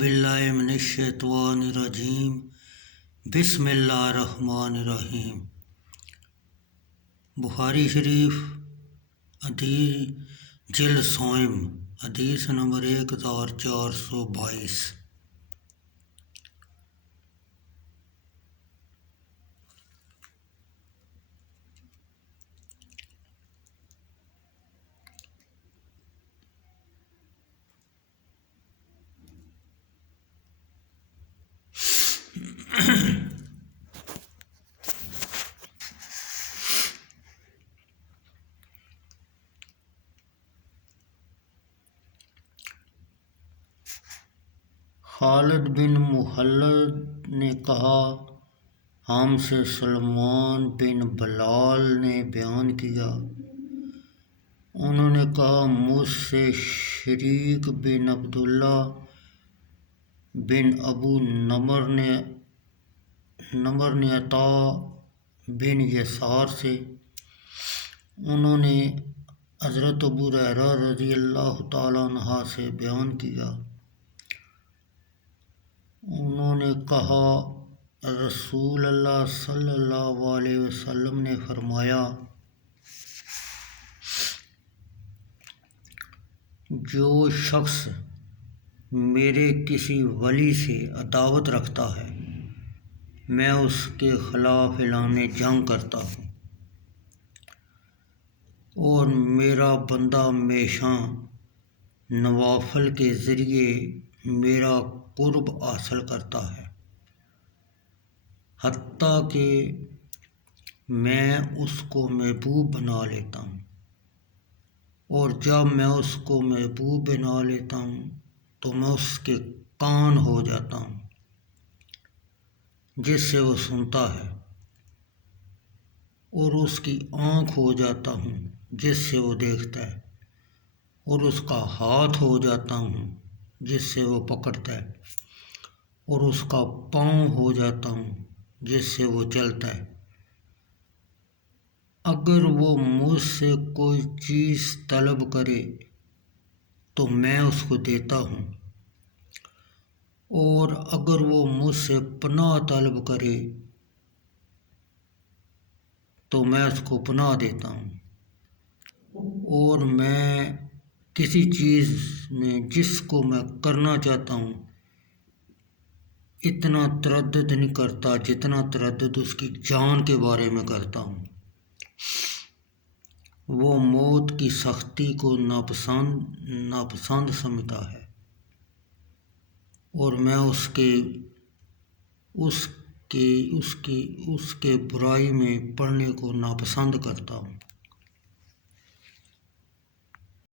باللہ من الشیطان الرجیم بسم اللہ الرحمن الرحیم۔ بخاری شریف حدیث جلد سوم حدیث نمبر 1422۔ خالد بن مخلد نے کہا، ہم سے سلمان بن بلال نے بیان کیا، انہوں نے کہا مجھ سے شریک بن عبداللہ بن ابو نمر نے عطا بن یسار سے، انہوں نے حضرت ابو ہریرہ رضی اللہ تعالیٰ عنہ سے بیان کیا، انہوں نے کہا رسول اللہ صلی اللہ علیہ وسلم نے فرمایا، جو شخص میرے کسی ولی سے عداوت رکھتا ہے، میں اس کے خلاف اعلان جنگ کرتا ہوں، اور میرا بندہ ہمیشہ نوافل کے ذریعے میرا قرب حاصل کرتا ہے، حتیٰ کہ میں اس کو محبوب بنا لیتا ہوں، اور جب میں اس کو محبوب بنا لیتا ہوں تو میں اس کے کان ہو جاتا ہوں جس سے وہ سنتا ہے، اور اس کی آنکھ ہو جاتا ہوں جس سے وہ دیکھتا ہے، اور اس کا ہاتھ ہو جاتا ہوں جس سے وہ پکڑتا ہے، اور اس کا پاؤں ہو جاتا ہوں جس سے وہ چلتا ہے۔ اگر وہ مجھ سے کوئی چیز طلب کرے تو میں اس کو دیتا ہوں، اور اگر وہ مجھ سے پناہ طلب کرے تو میں اس کو پناہ دیتا ہوں، اور میں کسی چیز میں جس کو میں کرنا چاہتا ہوں اتنا تردد نہیں کرتا جتنا تردد اس کی جان کے بارے میں کرتا ہوں۔ وہ موت کی سختی کو ناپسند سمجھتا ہے، اور میں اس کے برائی میں پڑنے کو ناپسند کرتا ہوں۔